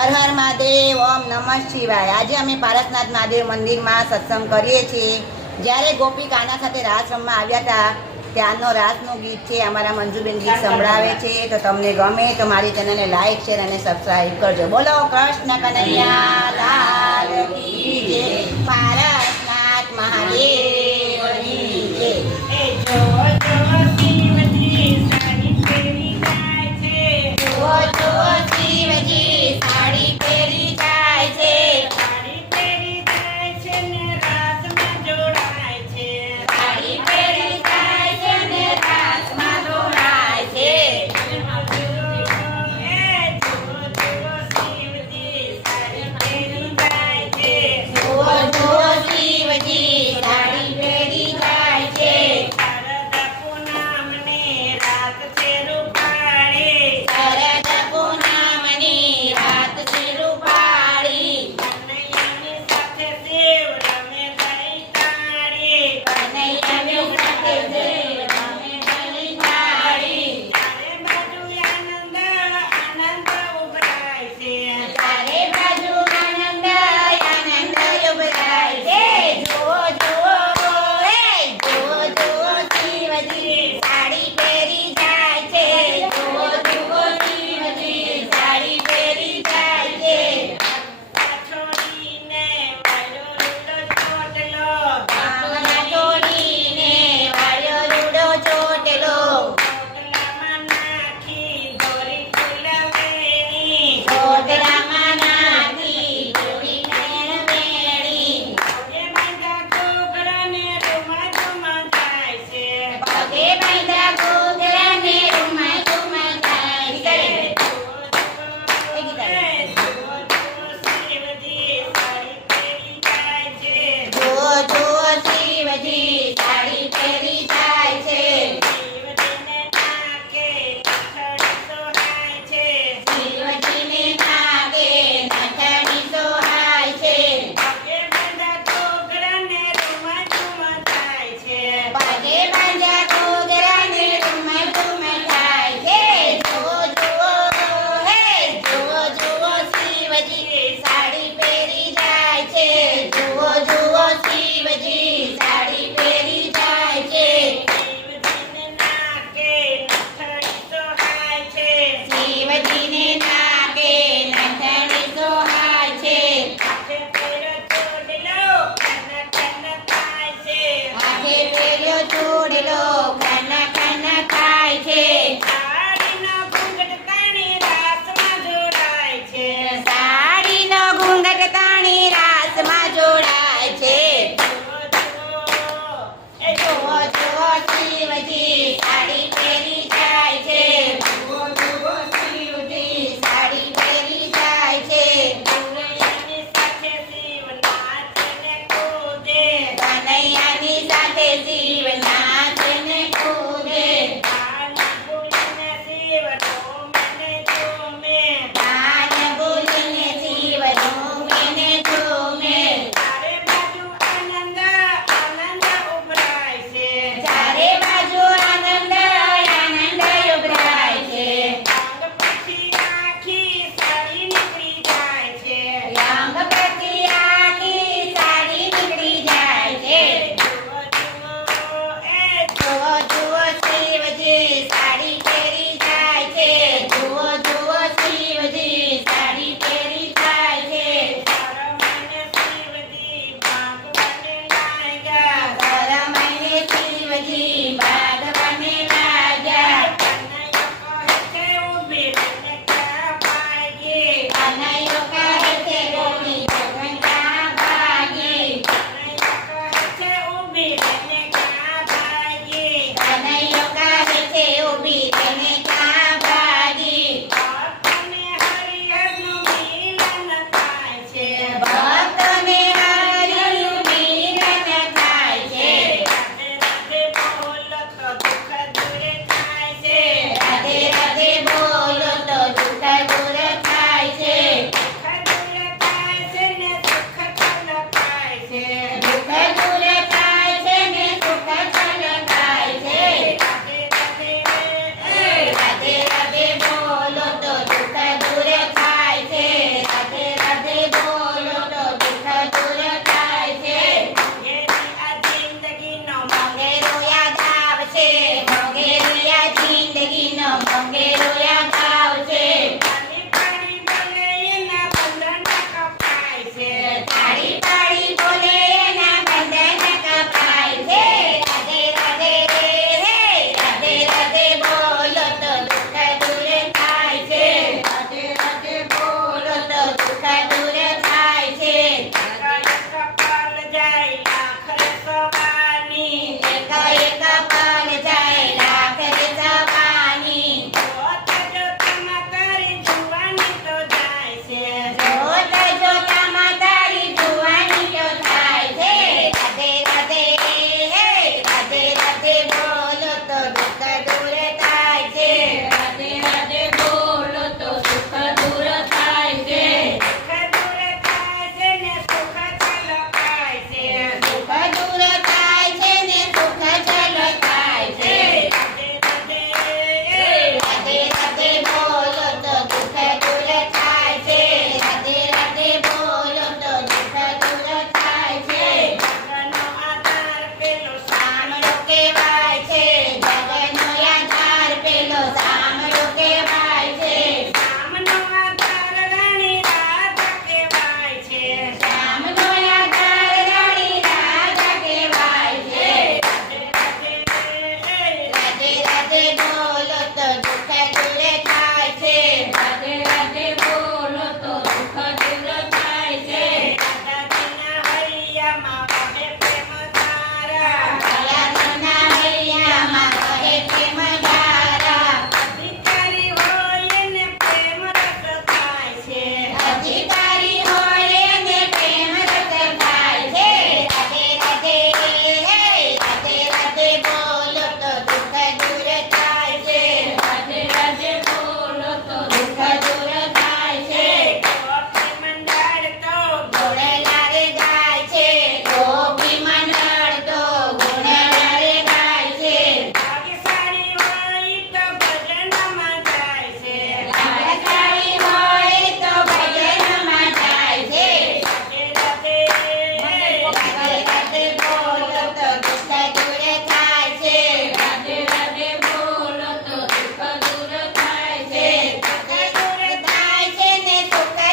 હર હર મહાદેવ, ઓમ નમઃ શિવાય. આજે અમે પારસનાથ મહાદેવ મંદિરમાં સત્સંગ કરીએ છીએ. જ્યારે ગોપી કાના સાથે રાસ રમવા આવ્યા હતા, ત્યારનો રાસનું ગીત છે, અમારા મંજુબેન ગીત સંભળાવે છે. તો તમને ગમે તો મારી ચેનલને લાઈક, શેર અને સબસ્ક્રાઈબ કરજો. બોલો, કૃષ્ણ કનૈયા, લાલ પારસનાથ મહાદેવ.